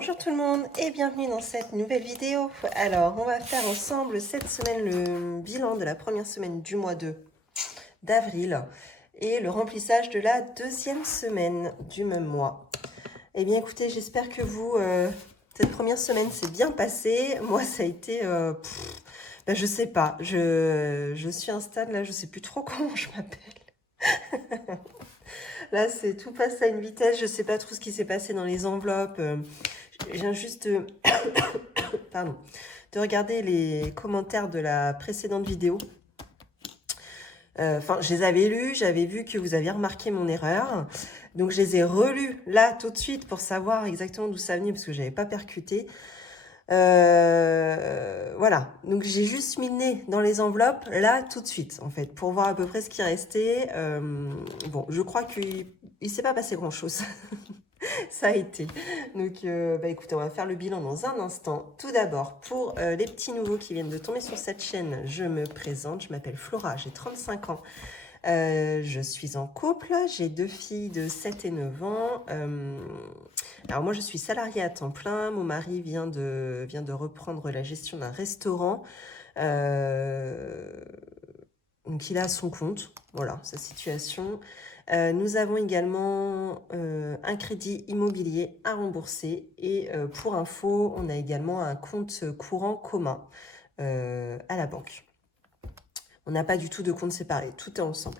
Bonjour tout le monde et bienvenue dans cette nouvelle vidéo. Alors, on va faire ensemble cette semaine le bilan de la première semaine du mois d'avril et le remplissage de la deuxième semaine du même mois. Eh bien, écoutez, j'espère que vous, cette première semaine s'est bien passée. Moi, ça a été... je sais pas, je suis à un stade là, je sais plus trop comment je m'appelle. Là, c'est tout passe à une vitesse, je sais pas trop ce qui s'est passé dans les enveloppes. Je viens juste de, pardon, de regarder les commentaires de la précédente vidéo. Enfin, je les avais lus, j'avais vu que vous aviez remarqué mon erreur. Donc, je les ai relus là tout de suite pour savoir exactement d'où ça venait parce que je n'avais pas percuté. Voilà, donc j'ai juste mis le nez dans les enveloppes là tout de suite en fait pour voir à peu près ce qui restait. Bon, je crois qu'il ne s'est pas passé grand chose. Ça a été. Donc, écoutez, on va faire le bilan dans un instant. Tout d'abord, pour les petits nouveaux qui viennent de tomber sur cette chaîne, je me présente. Je m'appelle Flora, j'ai 35 ans. Je suis en couple, j'ai 2 filles de 7 et 9 ans. Alors moi, je suis salariée à temps plein. Mon mari vient de reprendre la gestion d'un restaurant. Donc il a son compte, voilà, sa situation. Nous avons également un crédit immobilier à rembourser et pour info, on a également un compte courant commun à la banque. On n'a pas du tout de compte séparé, tout est ensemble.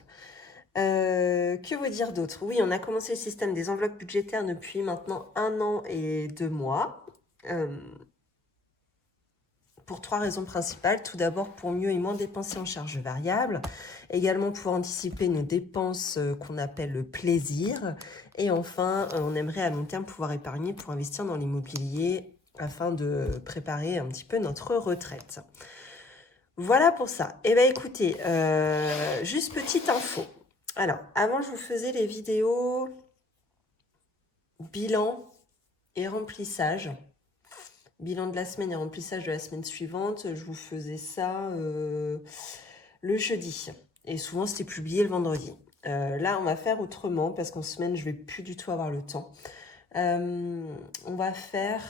Que vous dire d'autre? Oui, on a commencé le système des enveloppes budgétaires depuis maintenant 1 an et 2 mois. Pour 3 raisons principales. Tout d'abord, pour mieux et moins dépenser en charges variables. Également, pour anticiper nos dépenses qu'on appelle le plaisir. Et enfin, on aimerait à long terme pouvoir épargner pour investir dans l'immobilier afin de préparer un petit peu notre retraite. Voilà pour ça. Eh bien, écoutez, juste petite info. Alors, avant, je vous faisais les vidéos bilan et remplissage. Bilan de la semaine et remplissage de la semaine suivante, je vous faisais ça le jeudi. Et souvent, c'était publié le vendredi. Là, on va faire autrement parce qu'en semaine, je vais plus du tout avoir le temps. On va faire...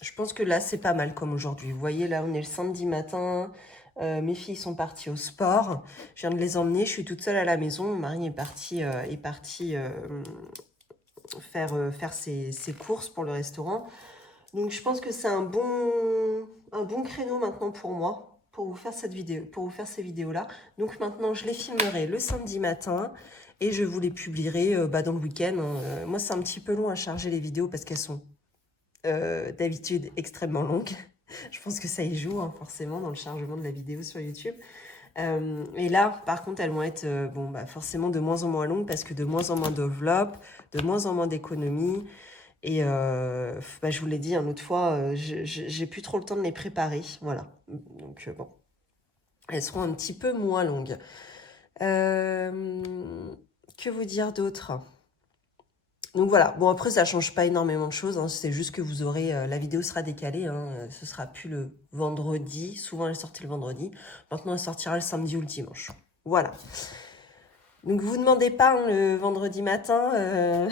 Je pense que là, c'est pas mal comme aujourd'hui. Vous voyez, là, on est le samedi matin. Mes filles sont parties au sport. Je viens de les emmener. Je suis toute seule à la maison. Mon mari est parti faire ses courses pour le restaurant. Donc je pense que c'est un bon créneau maintenant pour moi, pour vous faire cette vidéo, pour vous faire ces vidéos-là. Donc maintenant, je les filmerai le samedi matin et je vous les publierai dans le week-end. Moi, c'est un petit peu long à charger les vidéos parce qu'elles sont d'habitude extrêmement longues. Je pense que ça y joue forcément dans le chargement de la vidéo sur YouTube. Et là, par contre, elles vont être forcément de moins en moins longues parce que de moins en moins d'enveloppes, de moins en moins d'économies. Et je vous l'ai dit une autre fois, j'ai plus trop le temps de les préparer. Voilà. Donc bon, elles seront un petit peu moins longues. Que vous dire d'autre? Donc voilà, bon après ça change pas énormément de choses, c'est juste que vous aurez, la vidéo sera décalée, ce sera plus le vendredi, souvent elle sortait le vendredi, maintenant elle sortira le samedi ou le dimanche. Voilà. Donc vous demandez pas le vendredi matin,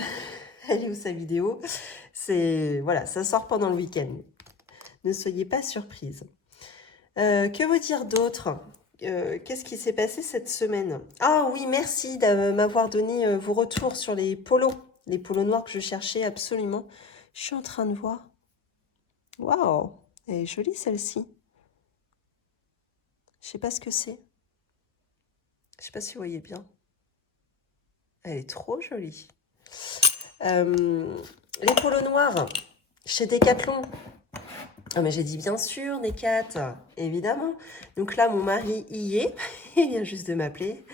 elle est où sa vidéo? Voilà, ça sort pendant le week-end. Ne soyez pas surprise. Que vous dire d'autre? Qu'est-ce qui s'est passé cette semaine? Ah oui, merci de m'avoir donné vos retours sur les polos noirs que je cherchais absolument. Je suis en train de voir. Waouh, elle est jolie celle-ci. Je sais pas ce que c'est. Je sais pas si vous voyez bien. Elle est trop jolie. Les polos noirs chez Decathlon. Ah mais j'ai dit bien sûr, Decat, évidemment. Donc là, mon mari y est, il vient juste de m'appeler.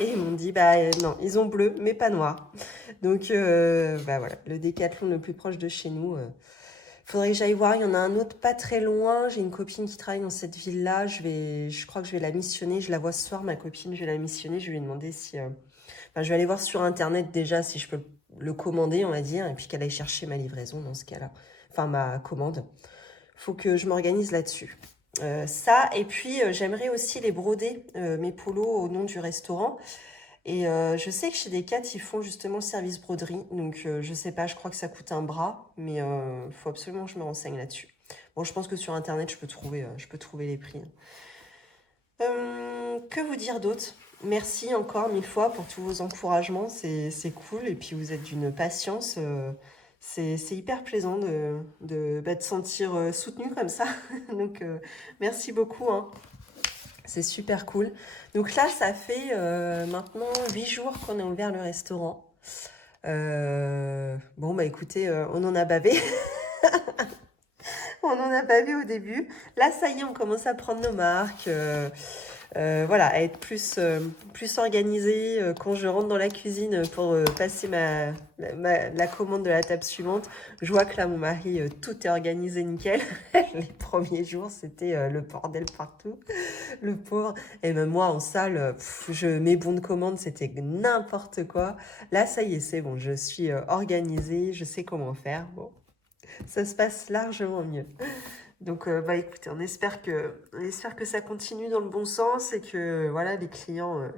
Et ils m'ont dit, non, ils ont bleu, mais pas noir. Donc voilà, le Decathlon le plus proche de chez nous. Faudrait que j'aille voir, il y en a un autre pas très loin. J'ai une copine qui travaille dans cette ville-là. Je crois que je vais la missionner. Je la vois ce soir, ma copine, je vais la missionner. Je vais lui demander si... je vais aller voir sur Internet déjà si je peux le commander, on va dire. Et puis qu'elle aille chercher ma livraison dans ce cas-là. Enfin, ma commande. Faut que je m'organise là-dessus. Ça, et puis j'aimerais aussi les broder, mes polos au nom du restaurant. Et je sais que chez Decat, ils font justement le service broderie. Donc, je sais pas, je crois que ça coûte un bras. Mais il faut absolument que je me renseigne là-dessus. Bon, je pense que sur Internet, je peux trouver les prix. Que vous dire d'autre? Merci encore 1000 fois pour tous vos encouragements. C'est cool. Et puis, vous êtes d'une patience. C'est hyper plaisant de se sentir soutenu comme ça. Donc, merci beaucoup, hein. C'est super cool. Donc là, ça fait maintenant 8 jours qu'on a ouvert le restaurant. Bon, bah écoutez, on en a bavé. On en a bavé au début. Là, ça y est, on commence à prendre nos marques. Voilà, à être plus organisée. Quand je rentre dans la cuisine pour passer la commande de la table suivante, je vois que là, mon mari, tout est organisé nickel. Les premiers jours, c'était le bordel partout. Le pauvre. Et même moi, en salle, mes bons de commande, c'était n'importe quoi. Là, ça y est, c'est bon. Je suis organisée, je sais comment faire. Bon, ça se passe largement mieux. Donc, bah écoutez, on espère que ça continue dans le bon sens et que voilà, les clients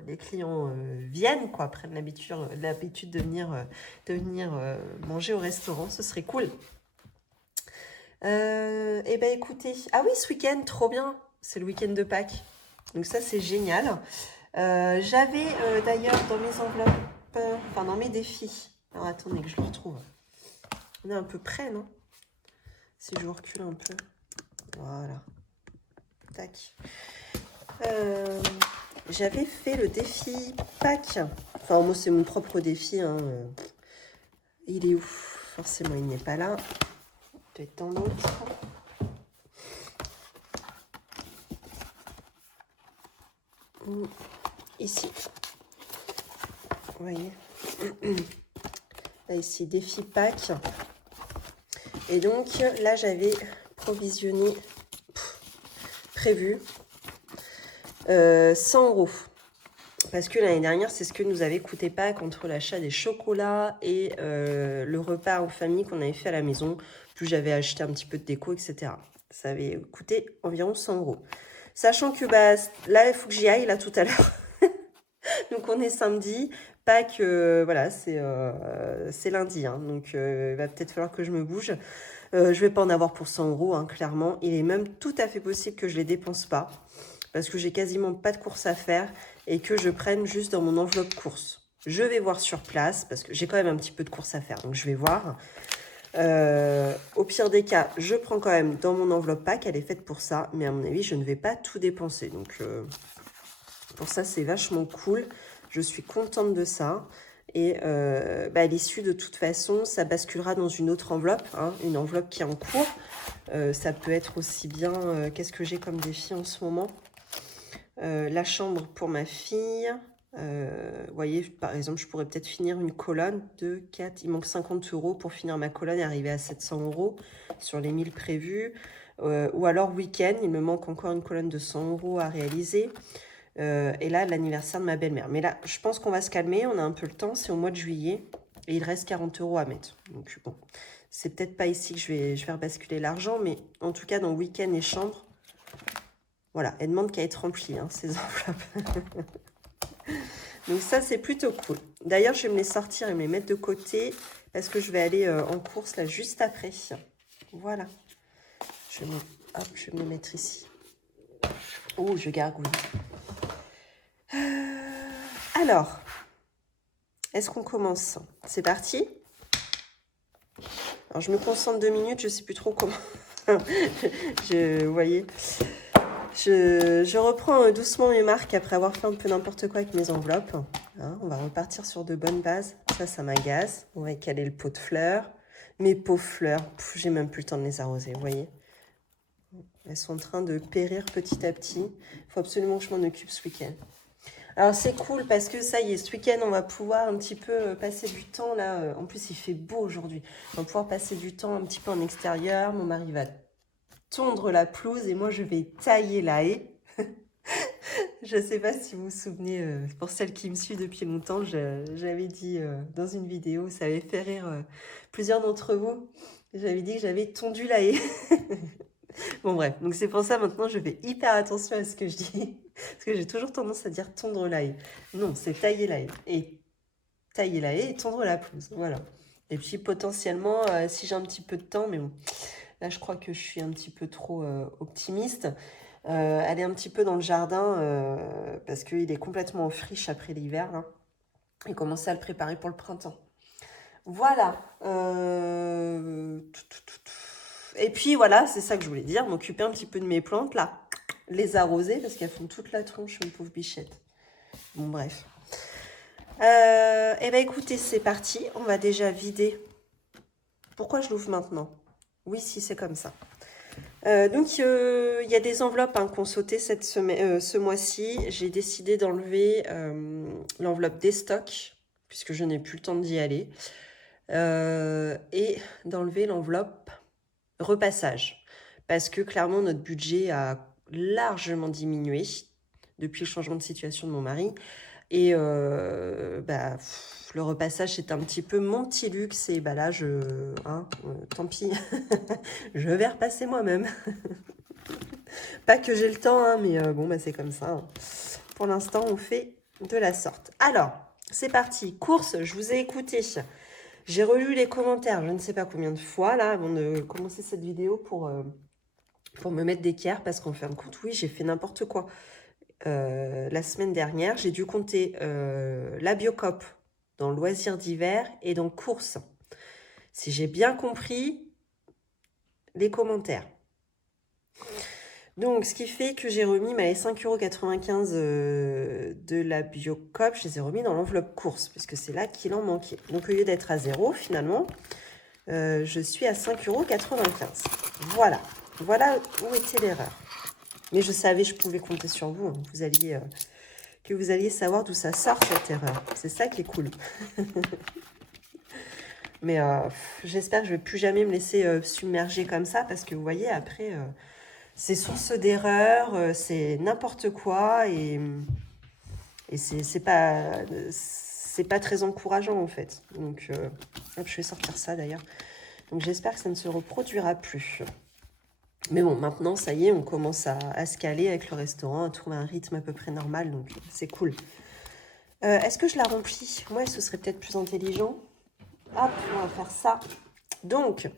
viennent, quoi, prennent l'habitude de venir manger au restaurant. Ce serait cool. Et ben écoutez, ah oui, ce week-end, trop bien. C'est le week-end de Pâques. Donc ça, c'est génial. J'avais d'ailleurs dans mes enveloppes, enfin dans mes défis. Alors attendez que je le retrouve. On est un peu près, non? Si je recule un peu. Voilà. Tac. J'avais fait le défi Pâques. Enfin, moi, c'est mon propre défi. Hein. Il est où? Forcément, il n'est pas là. Peut-être dans l'autre. Ici. Vous voyez? Là, ici, défi Pâques. Et donc, là, j'avais provisionné, prévu 100 €. Parce que l'année dernière, c'est ce que nous avait coûté Pâques entre l'achat des chocolats et le repas en famille qu'on avait fait à la maison. Plus j'avais acheté un petit peu de déco, etc. Ça avait coûté environ 100 €. Sachant que bah, là, il faut que j'y aille, là, tout à l'heure. Donc, on est samedi. Pâques, voilà, c'est lundi. Hein, donc, il va peut-être falloir que je me bouge. Je vais pas en avoir pour 100 €, hein, clairement. Il est même tout à fait possible que je les dépense pas. Parce que j'ai quasiment pas de courses à faire et que je prenne juste dans mon enveloppe course. Je vais voir sur place parce que j'ai quand même un petit peu de courses à faire. Donc, je vais voir. Au pire des cas, je prends quand même dans mon enveloppe Pâques. Elle est faite pour ça. Mais à mon avis, je ne vais pas tout dépenser. Donc, pour ça, c'est vachement cool. Je suis contente de ça. Et à l'issue, de toute façon, ça basculera dans une autre enveloppe, hein, une enveloppe qui est en cours. Ça peut être aussi bien... Qu'est-ce que j'ai comme défi en ce moment? La chambre pour ma fille. Vous voyez, par exemple, je pourrais peut-être finir une colonne de 4. Il manque 50 € pour finir ma colonne et arriver à 700 € sur les 1000 prévus. Ou alors, week-end, il me manque encore une colonne de 100 € à réaliser. Et là, l'anniversaire de ma belle-mère. Mais là, je pense qu'on va se calmer. On a un peu le temps. C'est au mois de juillet. Et il reste 40 € à mettre. Donc, bon, c'est peut-être pas ici que je vais rebasculer l'argent. Mais en tout cas, dans week-end et chambre, voilà, elle demande qu'à être remplie, hein, ces enveloppes. Donc ça, c'est plutôt cool. D'ailleurs, je vais me les sortir et me les mettre de côté parce que je vais aller en course là juste après. Voilà. Je vais me les mettre ici. Oh, je gargouille. Alors, est-ce qu'on commence? C'est parti. Alors, je me concentre 2 minutes, je ne sais plus trop comment. Vous voyez, je reprends doucement mes marques après avoir fait un peu n'importe quoi avec mes enveloppes. Hein, on va repartir sur de bonnes bases. Ça m'agace. On va caler le pot de fleurs. Mes pots fleurs, j'ai même plus le temps de les arroser, vous voyez. Elles sont en train de périr petit à petit. Il faut absolument que je m'en occupe ce week-end. Alors, c'est cool parce que ça y est, ce week-end, on va pouvoir un petit peu passer du temps là. En plus, il fait beau aujourd'hui. On va pouvoir passer du temps un petit peu en extérieur. Mon mari va tondre la pelouse et moi, je vais tailler la haie. Je ne sais pas si vous vous souvenez, pour celles qui me suivent depuis longtemps, j'avais dit dans une vidéo, ça avait fait rire plusieurs d'entre vous. J'avais dit que j'avais tondu la haie. Bon bref, donc c'est pour ça maintenant je fais hyper attention à ce que je dis. Parce que j'ai toujours tendance à dire tondre l'ail. Non, c'est tailler l'ail. Et tailler l'ail et tondre la pelouse. Voilà. Et puis potentiellement, si j'ai un petit peu de temps, mais bon, là je crois que je suis un petit peu trop optimiste, aller un petit peu dans le jardin parce qu'il est complètement en friche après l'hiver. Là, et commencer à le préparer pour le printemps. Voilà. Et puis voilà, c'est ça que je voulais dire, m'occuper un petit peu de mes plantes là, les arroser parce qu'elles font toute la tronche, mes pauvres bichettes. Bon bref. Eh ben écoutez, c'est parti. On va déjà vider. Pourquoi je l'ouvre maintenant? Oui, si c'est comme ça. Donc il y a des enveloppes hein, qu'on sauté ce mois-ci. J'ai décidé d'enlever l'enveloppe des stocks puisque je n'ai plus le temps d'y aller et d'enlever l'enveloppe repassage parce que clairement notre budget a largement diminué depuis le changement de situation de mon mari. Et le repassage, c'est un petit peu mon petit luxe. Et bah là, tant pis, je vais repasser moi-même. Pas que j'ai le temps, hein, mais bon, bah, c'est comme ça. Hein. Pour l'instant, on fait de la sorte. Alors, c'est parti. Course, je vous ai écouté. J'ai relu les commentaires, je ne sais pas combien de fois, là, avant de commencer cette vidéo pour me mettre d'équerre. Parce qu'en fin de compte, oui, j'ai fait n'importe quoi. La semaine dernière, j'ai dû compter la Biocop dans loisirs d'hiver et dans course. Si j'ai bien compris les commentaires. Donc, ce qui fait que j'ai remis les 5,95 € de la Biocop, je les ai remis dans l'enveloppe course, puisque c'est là qu'il en manquait. Donc, au lieu d'être à 0, finalement, je suis à 5,95 €. Voilà. Voilà où était l'erreur. Mais je savais, je pouvais compter sur vous. Hein. Que vous alliez savoir d'où ça sort, cette erreur. C'est ça qui est cool. Mais j'espère que je ne vais plus jamais me laisser submerger comme ça, parce que vous voyez, après, c'est source d'erreur, c'est n'importe quoi, et c'est pas très encourageant, en fait. Donc, hop, je vais sortir ça, d'ailleurs. Donc, j'espère que ça ne se reproduira plus. Mais bon, maintenant, ça y est, on commence à se caler avec le restaurant, à trouver un rythme à peu près normal, donc c'est cool. Est-ce que je la remplis? Ouais, ce serait peut-être plus intelligent. Hop, on va faire ça. Donc,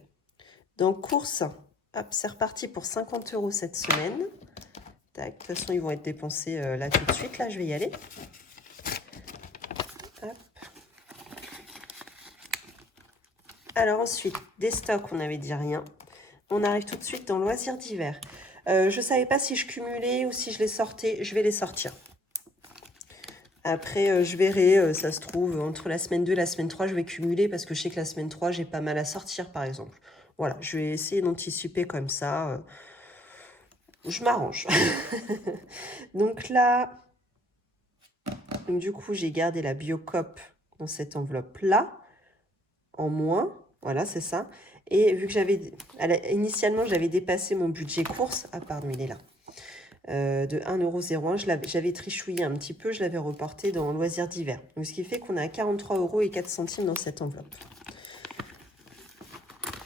dans course, hop, c'est reparti pour 50 € cette semaine. Tac, de toute façon, ils vont être dépensés là tout de suite. Là, je vais y aller. Hop. Alors ensuite, des stocks, on n'avait dit rien. On arrive tout de suite dans loisirs d'hiver. Je ne savais pas si je cumulais ou si je les sortais. Je vais les sortir. Après, je verrai, ça se trouve, entre la semaine 2 et la semaine 3, je vais cumuler parce que je sais que la semaine 3, j'ai pas mal à sortir, par exemple. Voilà, je vais essayer d'anticiper comme ça. Je m'arrange. Donc là, du coup, j'ai gardé la Biocop dans cette enveloppe-là, en moins. Voilà, c'est ça. Et vu que initialement, j'avais dépassé mon budget course. Ah, pardon, il est là. De 1,01 €. J'avais trichouillé un petit peu, je l'avais reporté dans loisirs d'hiver. Donc, ce qui fait qu'on est à 43,04 € dans cette enveloppe.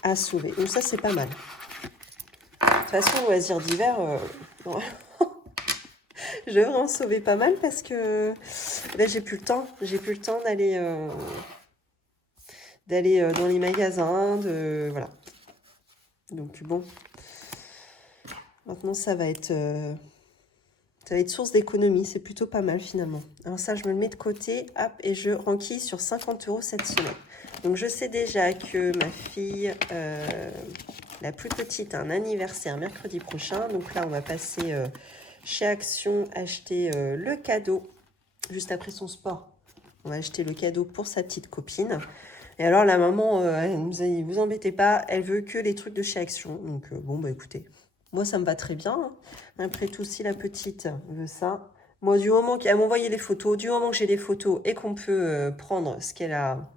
À sauver. Donc, ça, c'est pas mal. De toute façon, loisirs d'hiver, je devrais en sauver pas mal parce que là, j'ai plus le temps. J'ai plus le temps d'aller dans les magasins, voilà. Donc, bon. Maintenant, ça va être source d'économie. C'est plutôt pas mal, finalement. Alors ça, je me le mets de côté. Hop, et je renquille sur 50 € cette semaine. Donc, je sais déjà que ma fille, la plus petite, a un anniversaire mercredi prochain. Donc là, on va passer chez Action acheter le cadeau. Juste après son sport, on va acheter le cadeau pour sa petite copine. Et alors, la maman, elle nous a dit, vous embêtez pas, elle veut que les trucs de chez Action. Donc, bon, bah écoutez, moi, ça me va très bien. Hein. Après tout, si la petite veut ça, moi, du moment qu'elle m'envoie les photos, du moment que j'ai les photos et qu'on peut prendre ce qu'elle a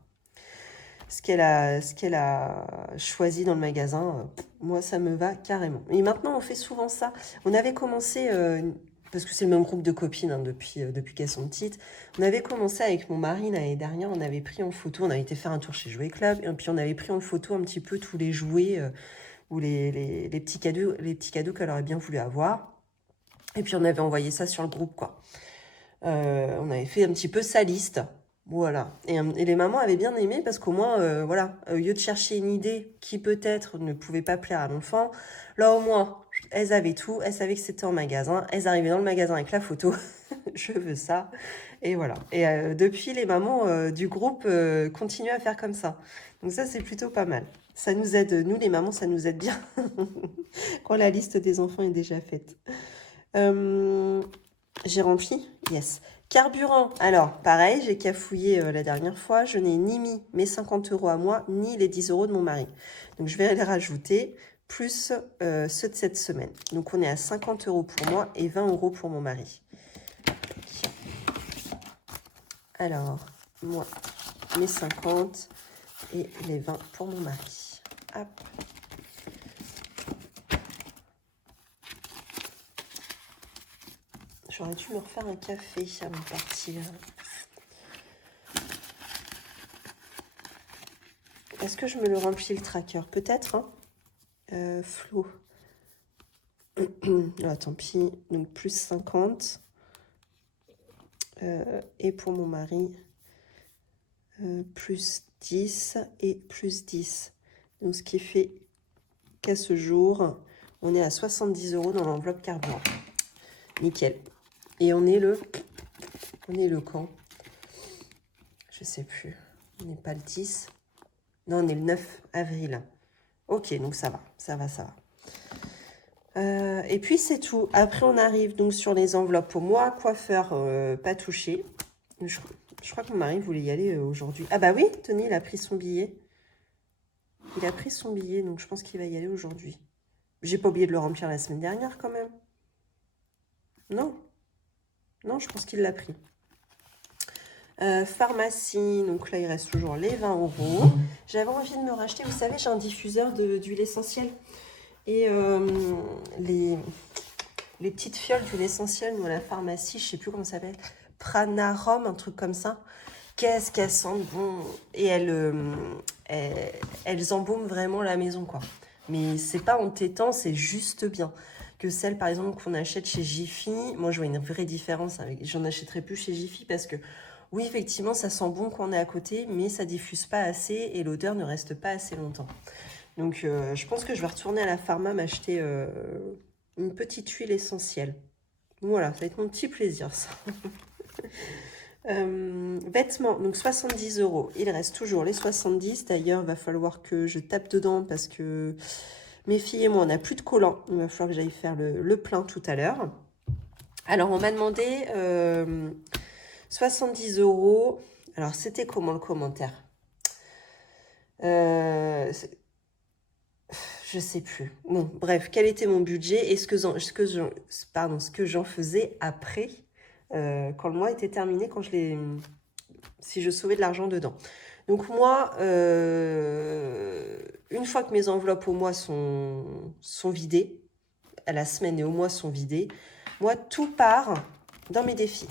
choisi dans le magasin, moi, ça me va carrément. Et maintenant, on fait souvent ça. On avait commencé... parce que c'est le même groupe de copines hein, depuis qu'elles sont petites. On avait commencé avec mon mari l'année dernière, on avait pris en photo, on avait été faire un tour chez Jouet Club, et puis on avait pris en photo un petit peu tous les jouets ou les petits cadeaux qu'elle aurait bien voulu avoir. Et puis on avait envoyé ça sur le groupe, quoi. On avait fait un petit peu sa liste. Voilà. Et les mamans avaient bien aimé parce qu'au moins, voilà, au lieu de chercher une idée qui peut-être ne pouvait pas plaire à l'enfant, là au moins, elles avaient tout, elles savaient que c'était en magasin, elles arrivaient dans le magasin avec la photo, je veux ça, et voilà. Et depuis, les mamans du groupe continuent à faire comme ça. Donc ça, c'est plutôt pas mal. Ça nous aide, nous les mamans, ça nous aide bien quand la liste des enfants est déjà faite. J'ai rempli? Yes. Carburant. Alors, pareil, j'ai cafouillé la dernière fois. Je n'ai ni mis mes 50 € à moi, ni les 10 € de mon mari. Donc, je vais les rajouter, plus ceux de cette semaine. Donc, on est à 50 € pour moi et 20 € pour mon mari. Alors, moi, mes 50 et les 20 pour mon mari. Hop. J'aurais dû me refaire un café avant de partir. Est-ce que je me le remplis le tracker? Peut-être, hein. Flo. Ah, tant pis. Donc, plus 50. Et pour mon mari, plus 10 et plus 10. Donc, ce qui fait qu'à ce jour, on est à 70 € dans l'enveloppe carburant. Nickel. Et on est le quand? Je sais plus. On n'est pas le 10. Non, on est le 9 avril. Ok, donc ça va, ça va, ça va. Et puis c'est tout. Après, on arrive donc sur les enveloppes pour moi. Coiffeur, pas touché. Je crois que mon mari voulait y aller aujourd'hui. Ah bah oui, Tony, il a pris son billet. Il a pris son billet, donc je pense qu'il va y aller aujourd'hui. J'ai pas oublié de le remplir la semaine dernière quand même. Non. Non, je pense qu'il l'a pris. Pharmacie, donc là il reste toujours les 20 €. J'avais envie de me racheter, vous savez, j'ai un diffuseur d'huile essentielle. Et les petites fioles d'huile essentielle, nous à la pharmacie, je sais plus comment ça s'appelle, Pranarum, un truc comme ça. Qu'est-ce qu'elles sentent bon. Et elles embaument vraiment la maison, quoi. Mais c'est pas entêtant, c'est juste bien. Que celles, par exemple, qu'on achète chez Jiffy, moi je vois une vraie différence. J'en achèterai plus chez Jiffy parce que, oui, effectivement, ça sent bon quand on est à côté, mais ça diffuse pas assez et l'odeur ne reste pas assez longtemps. Donc, je pense que je vais retourner à la pharma m'acheter une petite huile essentielle. Voilà, ça va être mon petit plaisir, ça. Vêtements, donc 70 €. Il reste toujours les 70. D'ailleurs, il va falloir que je tape dedans parce que mes filles et moi, on n'a plus de collants. Il va falloir que j'aille faire le plein tout à l'heure. Alors, on m'a demandé 70 €. Alors, c'était comment le commentaire? Je sais plus. Bon, bref, quel était mon budget et ce que j'en faisais après, quand le mois était terminé, si je sauvais de l'argent dedans. Donc moi, une fois que mes enveloppes au mois sont vidées, à la semaine et au mois sont vidées, moi, tout part dans mes défis.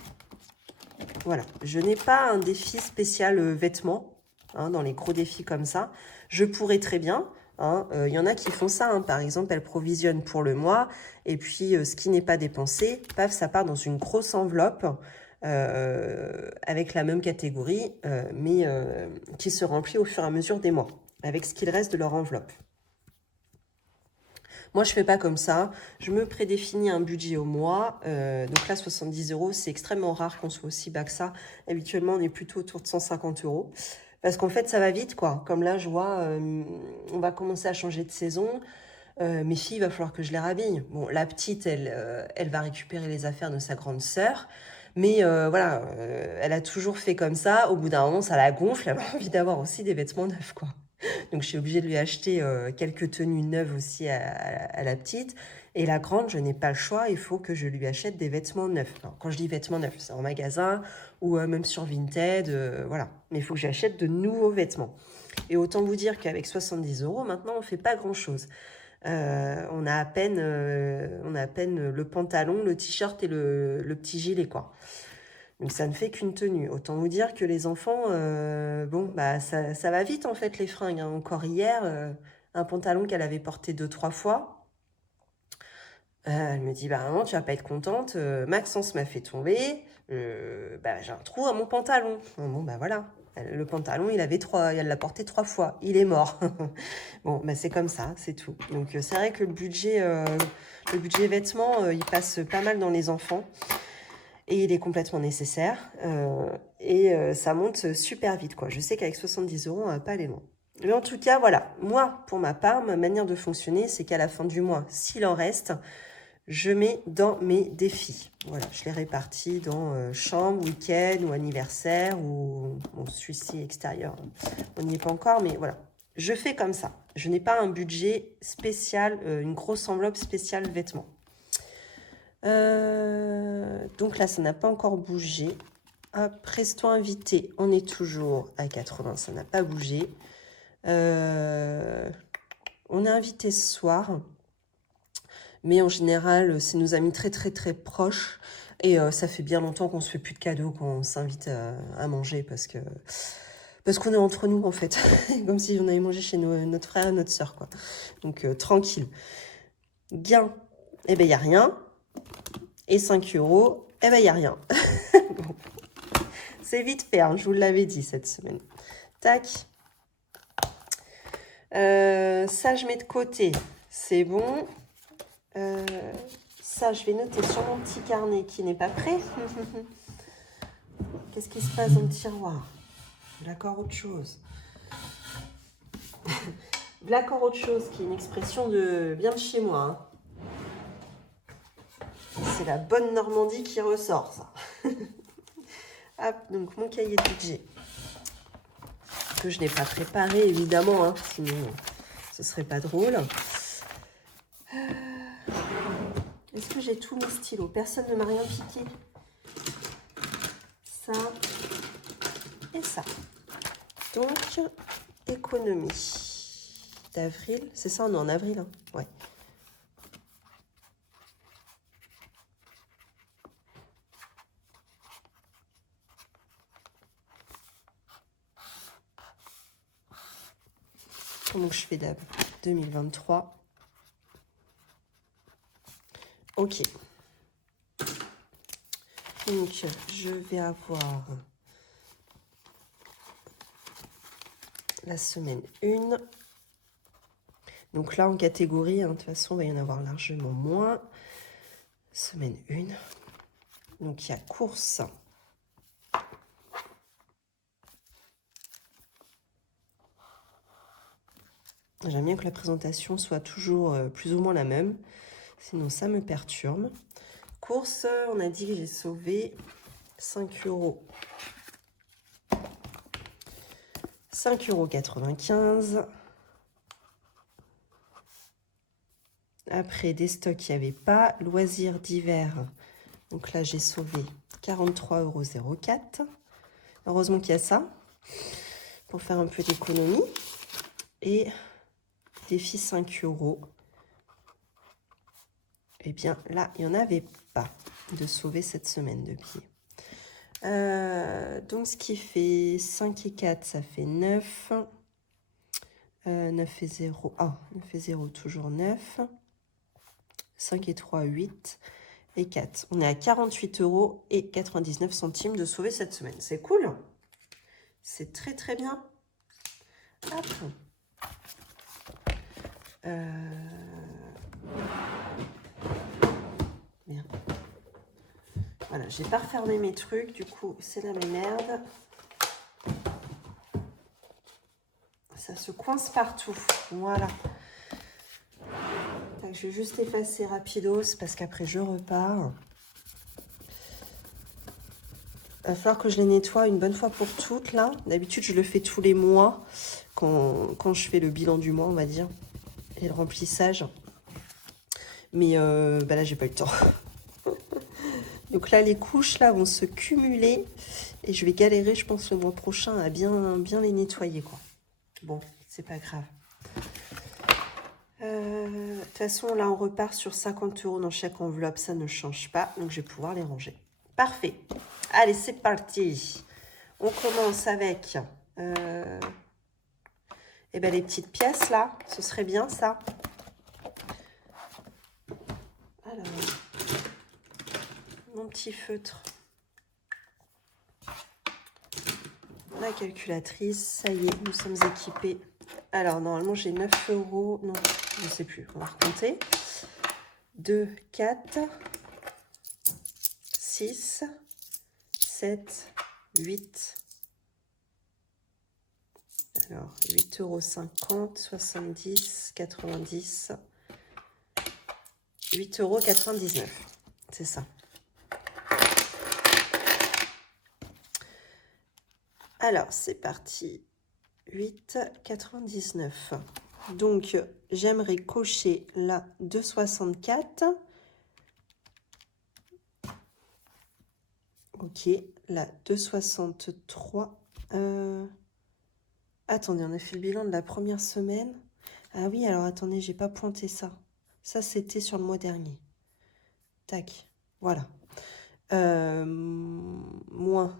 Voilà, je n'ai pas un défi spécial vêtements, hein, dans les gros défis comme ça. Je pourrais très bien, il y en a qui font ça, hein. Par exemple, elles provisionnent pour le mois, et puis ce qui n'est pas dépensé, paf, ça part dans une grosse enveloppe avec la même catégorie, mais qui se remplit au fur et à mesure des mois, avec ce qu'il reste de leur enveloppe. Moi, je ne fais pas comme ça. Je me prédéfinis un budget au mois. Donc là, 70 €, c'est extrêmement rare qu'on soit aussi bas que ça. Habituellement, on est plutôt autour de 150 €. Parce qu'en fait, ça va vite, quoi. Comme là, je vois, on va commencer à changer de saison. Mes filles, il va falloir que je les rhabille. Bon, la petite, elle va récupérer les affaires de sa grande sœur. Mais voilà, elle a toujours fait comme ça. Au bout d'un moment, ça la gonfle. Elle a envie d'avoir aussi des vêtements neufs, quoi. Donc, je suis obligée de lui acheter quelques tenues neuves aussi à la petite. Et la grande, je n'ai pas le choix. Il faut que je lui achète des vêtements neufs. Alors, quand je dis vêtements neufs, c'est en magasin ou même sur Vinted. Voilà. Mais il faut que j'achète de nouveaux vêtements. Et autant vous dire qu'avec 70 € maintenant, on ne fait pas grand-chose. On a à peine le pantalon, le t-shirt et le petit gilet, quoi. Donc ça ne fait qu'une tenue. Autant vous dire que les enfants, bon, bah ça va vite en fait les fringues, hein. Encore hier, un pantalon qu'elle avait porté 2-3 fois, Elle me dit, bah maman, tu vas pas être contente, Maxence m'a fait tomber, bah, j'ai un trou à mon pantalon. Bon, bah voilà, le pantalon, elle l'a porté 3 fois, il est mort. Bon, bah c'est comme ça, c'est tout. Donc c'est vrai que le budget vêtements, il passe pas mal dans les enfants. Et il est complètement nécessaire. Ça monte super vite, quoi. Je sais qu'avec 70 euros, on va pas aller loin. Mais en tout cas, voilà. Moi, pour ma part, ma manière de fonctionner, c'est qu'à la fin du mois, s'il en reste, je mets dans mes défis. Voilà, je les répartis dans chambre, week-end ou anniversaire ou bon, celui-ci extérieur. On n'y est pas encore, mais voilà. Je fais comme ça. Je n'ai pas un budget spécial, une grosse enveloppe spéciale vêtements. Donc là, ça n'a pas encore bougé. Hop, resto invité, on est toujours à 80, ça n'a pas bougé. On est invité ce soir. Mais en général, c'est nos amis très très très proches. Et ça fait bien longtemps qu'on se fait plus de cadeaux quand on s'invite à manger parce qu'on est entre nous en fait. Comme si on avait mangé chez notre frère et notre soeur, quoi. Donc tranquille. Gain, eh ben il n'y a rien. Et 5 euros, eh ben il n'y a rien. Bon. C'est vite fait, hein, je vous l'avais dit cette semaine. Tac. Ça, je mets de côté. C'est bon. Ça, je vais noter sur mon petit carnet qui n'est pas prêt. Qu'est-ce qui se passe dans le tiroir? D'accord, autre chose. D'accord, autre chose, qui est une expression bien de chez moi. Hein. C'est la bonne Normandie qui ressort, ça. Hop, donc mon cahier de budget. Que je n'ai pas préparé, évidemment, hein, sinon ce serait pas drôle. Est-ce que j'ai tous mes stylos? Personne ne m'a rien piqué. Ça et ça. Donc, économie d'avril. C'est ça, on est en avril, hein? Ouais. Donc, je fais d'ab 2023. Ok. Donc, je vais avoir la semaine 1. Donc là, en catégorie, hein, de toute façon, il va y en avoir largement moins. Semaine 1. Donc, il y a course. J'aime bien que la présentation soit toujours plus ou moins la même. Sinon, ça me perturbe. Course, on a dit que j'ai sauvé 5 euros. 5,95 €. Après, des stocks, il n'y avait pas. Loisirs d'hiver. Donc là, j'ai sauvé 43,04 €. Heureusement qu'il y a ça. Pour faire un peu d'économie. Et défi 5 euros. Eh bien, là, il n'y en avait pas de sauver cette semaine de billets. Donc, ce qui fait 5 et 4, ça fait 9. 9 et 0. Ah, 9 et 0, toujours 9. 5 et 3, 8. Et 4. On est à 48,99 € de sauver cette semaine. C'est cool. C'est très, très bien. Hop. Merde. Voilà, j'ai pas refermé mes trucs. Du coup, c'est la merde. Ça se coince partout. Voilà. Donc, je vais juste effacer rapidos parce qu'après, je repars. Il va falloir que je les nettoie une bonne fois pour toutes, là. D'habitude, je le fais tous les mois quand je fais le bilan du mois, on va dire, et le remplissage. Mais bah là, j'ai pas eu le temps. Donc là, les couches, là, vont se cumuler et je vais galérer, je pense, le mois prochain à bien les nettoyer, quoi. Bon, c'est pas grave. De toute façon, là, on repart sur 50 € dans chaque enveloppe. Ça ne change pas. Donc, je vais pouvoir les ranger. Parfait. Allez, c'est parti. On commence avec eh ben, les petites pièces, là. Ce serait bien, ça. mon petit feutre. La calculatrice, ça y est, nous sommes équipés. Alors, normalement, j'ai 9 €. Non, je ne sais plus, on va recompter. 2, 4, 6, 7, 8. Alors, 8,50 €, 70, 90, 8,99 €. C'est ça. Alors, c'est parti. 8,99 €. Donc, j'aimerais cocher la 2,64 €. Ok, la 2,63 €. Attendez, on a fait le bilan de la première semaine. Ah oui, alors attendez, j'ai pas pointé ça. Ça, c'était sur le mois dernier. Tac, voilà. Moins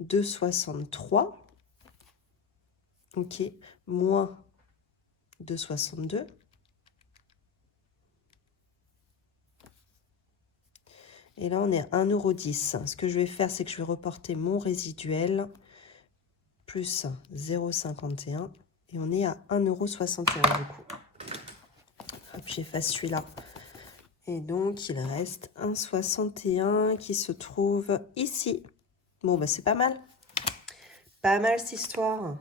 2,63 €. Ok, moins 2,62 €. Et là, on est à 1,10 €. Ce que je vais faire, c'est que je vais reporter mon résiduel plus 0,51 € et on est à 1,61 € du coup. Hop, j'efface celui-là. Et donc, il reste 1,61 € qui se trouve ici. Bon, bah c'est pas mal. Pas mal cette histoire.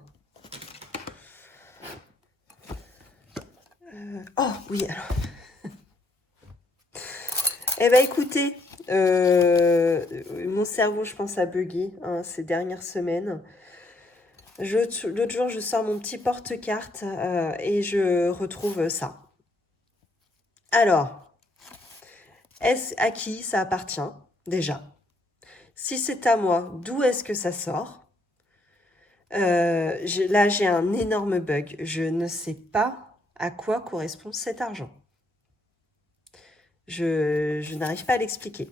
Oh, oui, alors. Eh bien, écoutez, mon cerveau, je pense, a bugué hein, ces dernières semaines. L'autre jour, je sors mon petit porte-carte et je retrouve ça. Alors, est-ce à qui ça appartient, déjà? Si c'est à moi, d'où est-ce que ça sort? Là, j'ai un énorme bug. Je ne sais pas à quoi correspond cet argent. Je n'arrive pas à l'expliquer.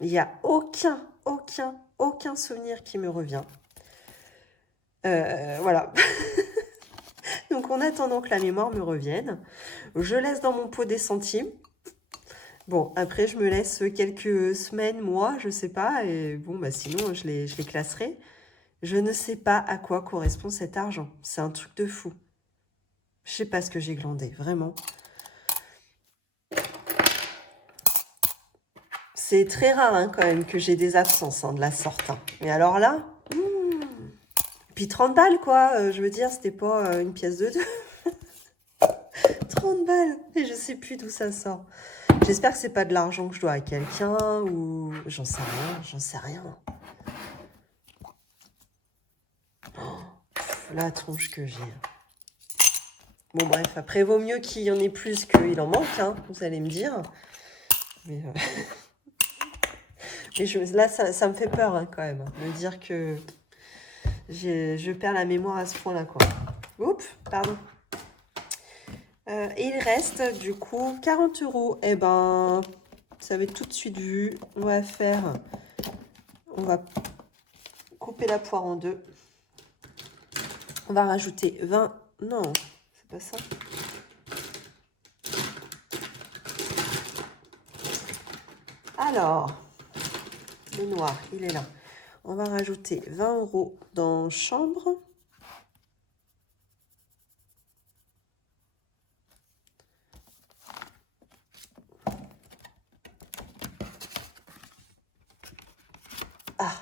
Il n'y a aucun souvenir qui me revient. Voilà. Donc, en attendant que la mémoire me revienne, je laisse dans mon pot des centimes. Bon, après, je me laisse quelques semaines, mois, je sais pas. Et bon, bah sinon, je les classerai. Je ne sais pas à quoi correspond cet argent. C'est un truc de fou. Je sais pas ce que j'ai glandé, vraiment. C'est très rare hein, quand même que j'ai des absences hein, de la sorte. Hein. Mais alors là, puis 30 balles quoi, je veux dire, c'était pas une pièce de 2. 30 balles, et je sais plus d'où ça sort. J'espère que c'est pas de l'argent que je dois à quelqu'un ou... J'en sais rien. Oh, la tronche que j'ai. Bon bref, après vaut mieux qu'il y en ait plus qu'il en manque, hein, vous allez me dire. Mais, là, ça me fait peur hein, quand même, de dire que je perds la mémoire à ce point-là, quoi. Oups, pardon. Et il reste, du coup, 40 €. Eh ben, vous avez tout de suite vu. On va couper la poire en deux. On va rajouter 20... Non, c'est pas ça. Alors, le noir, il est là. On va rajouter 20 € dans chambre. Ah,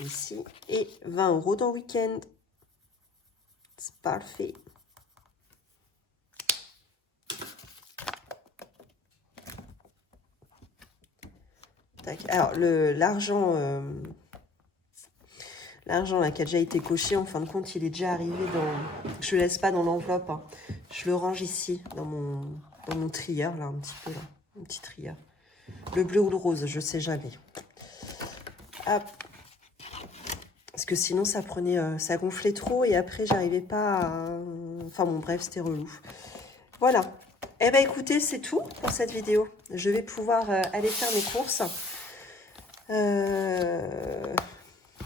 ici. Et 20 € dans week-end. C'est parfait. Tac. Alors, l'argent là, qui a déjà été coché, en fin de compte, il est déjà arrivé dans... Je ne le laisse pas dans l'enveloppe. Hein. Je le range ici, dans mon trieur, là, un petit peu, là. Un petit trieur. Le bleu ou le rose, je ne sais jamais. Hop. Parce que sinon, ça gonflait trop et après, j'arrivais pas à... Enfin, bon, bref, c'était relou. Voilà. Eh bien, écoutez, c'est tout pour cette vidéo. Je vais pouvoir aller faire mes courses.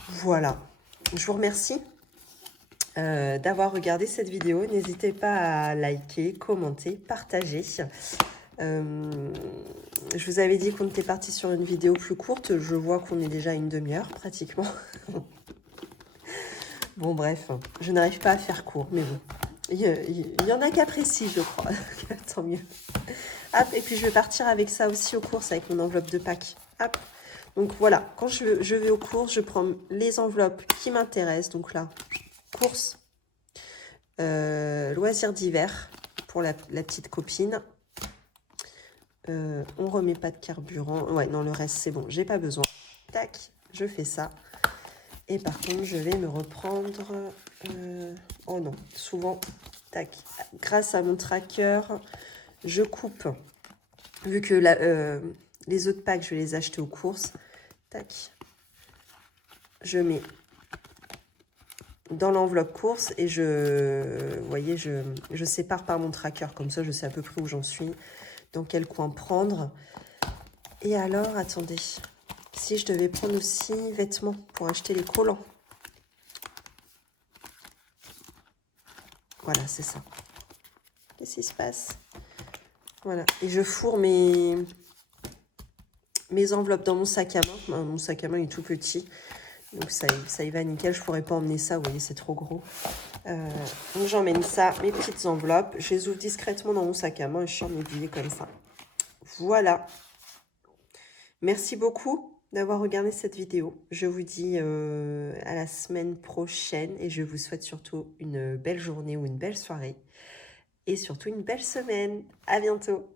Voilà. Je vous remercie d'avoir regardé cette vidéo. N'hésitez pas à liker, commenter, partager. Je vous avais dit qu'on était parti sur une vidéo plus courte. Je vois qu'on est déjà à une demi-heure pratiquement. Bon, bref, je n'arrive pas à faire court, mais bon. Il y en a qui apprécient, je crois. Tant mieux. Hop, et puis je vais partir avec ça aussi aux courses, avec mon enveloppe de Pâques. Hop. Donc voilà, quand je vais aux courses, je prends les enveloppes qui m'intéressent. Donc là, courses, loisirs d'hiver pour la petite copine. On remet pas de carburant. Ouais, non, le reste, c'est bon, j'ai pas besoin. Tac, je fais ça. Et par contre, je vais me reprendre... oh non, souvent, tac. Grâce à mon tracker, je coupe. Vu que les autres packs, je vais les acheter aux courses. Tac. Je mets dans l'enveloppe course et vous voyez, je sépare par mon tracker. Comme ça, je sais à peu près où j'en suis, dans quel coin prendre. Et alors, attendez. Si je devais prendre aussi vêtements pour acheter les collants. Voilà, c'est ça. Qu'est-ce qui se passe? Voilà. Et je fourre mes enveloppes dans mon sac à main. Mon sac à main est tout petit. Donc ça y va nickel. Je ne pourrais pas emmener ça. Vous voyez, c'est trop gros. Donc j'emmène ça, mes petites enveloppes. Je les ouvre discrètement dans mon sac à main et je sors mes billets comme ça. Voilà. Merci beaucoup d'avoir regardé cette vidéo. Je vous dis à la semaine prochaine et je vous souhaite surtout une belle journée ou une belle soirée et surtout une belle semaine. À bientôt.